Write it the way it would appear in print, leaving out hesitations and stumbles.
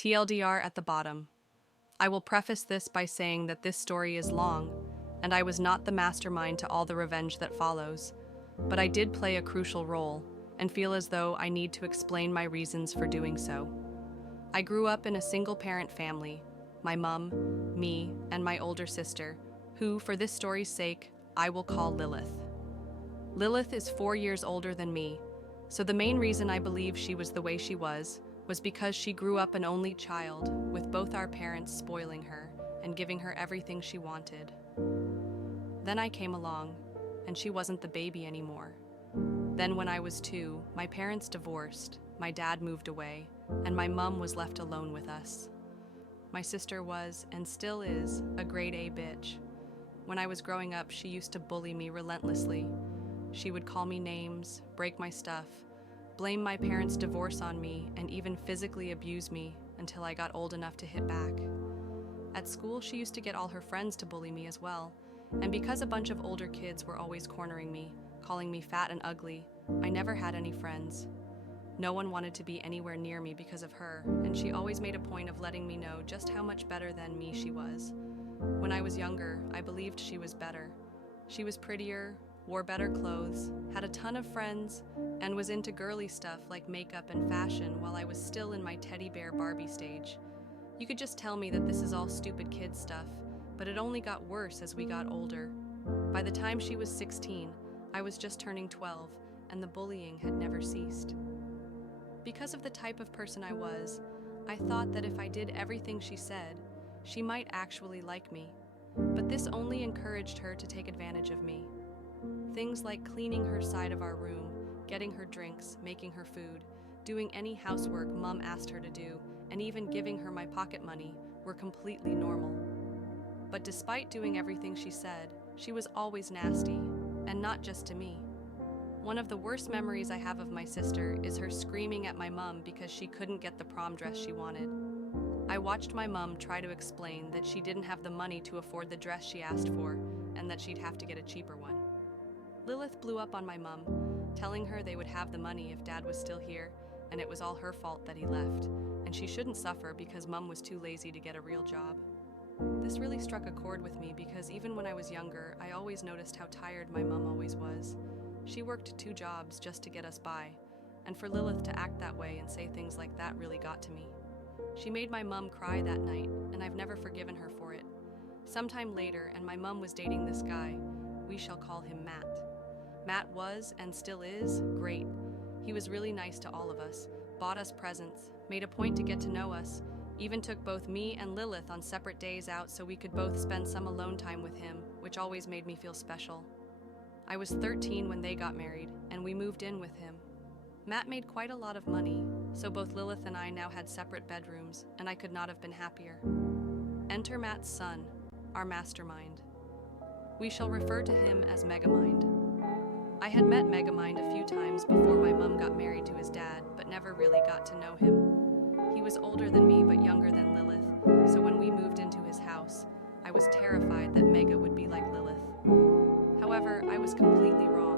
TLDR at the bottom. I will preface this by saying that this story is long, and I was not the mastermind to all the revenge that follows, but I did play a crucial role and feel as though I need to explain my reasons for doing so. I grew up in a single-parent family, my mom, me, and my older sister, who, for this story's sake, I will call Lilith. Lilith is 4 years older than me, so the main reason I believe she was the way she was because she grew up an only child, with both our parents spoiling her and giving her everything she wanted. Then I came along, and she wasn't the baby anymore. Then when I was 2, my parents divorced, my dad moved away, and my mom was left alone with us. My sister was, and still is, a grade A bitch. When I was growing up, she used to bully me relentlessly. She would call me names, break my stuff, blame my parents' divorce on me, and even physically abuse me until I got old enough to hit back. At school, she used to get all her friends to bully me as well, and because a bunch of older kids were always cornering me, calling me fat and ugly, I never had any friends. No one wanted to be anywhere near me because of her, and she always made a point of letting me know just how much better than me she was. When I was younger, I believed she was better. She was prettier, wore better clothes, had a ton of friends, and was into girly stuff like makeup and fashion while I was still in my teddy bear Barbie stage. You could just tell me that this is all stupid kid stuff, but it only got worse as we got older. By the time she was 16, I was just turning 12, and the bullying had never ceased. Because of the type of person I was, I thought that if I did everything she said, she might actually like me. But this only encouraged her to take advantage of me. Things like cleaning her side of our room, getting her drinks, making her food, doing any housework Mom asked her to do, and even giving her my pocket money were completely normal. But despite doing everything she said, she was always nasty, and not just to me. One of the worst memories I have of my sister is her screaming at my mom because she couldn't get the prom dress she wanted. I watched my mom try to explain that she didn't have the money to afford the dress she asked for, and that she'd have to get a cheaper one. Lilith blew up on my mom, telling her they would have the money if Dad was still here, and it was all her fault that he left, and she shouldn't suffer because Mom was too lazy to get a real job. This really struck a chord with me because even when I was younger, I always noticed how tired my mom always was. She worked 2 jobs just to get us by, and for Lilith to act that way and say things like that really got to me. She made my mom cry that night, and I've never forgiven her for it. Sometime later, and my mom was dating this guy. We shall call him Matt. Matt was, and still is, great. He was really nice to all of us, bought us presents, made a point to get to know us, even took both me and Lilith on separate days out so we could both spend some alone time with him, which always made me feel special. I was 13 when they got married, and we moved in with him. Matt made quite a lot of money, so both Lilith and I now had separate bedrooms, and I could not have been happier. Enter Matt's son, our mastermind. We shall refer to him as Megamind. I had met Megamind a few times before my mom got married to his dad, but never really got to know him. He was older than me but younger than Lilith, so when we moved into his house, I was terrified that Mega would be like Lilith. However, I was completely wrong.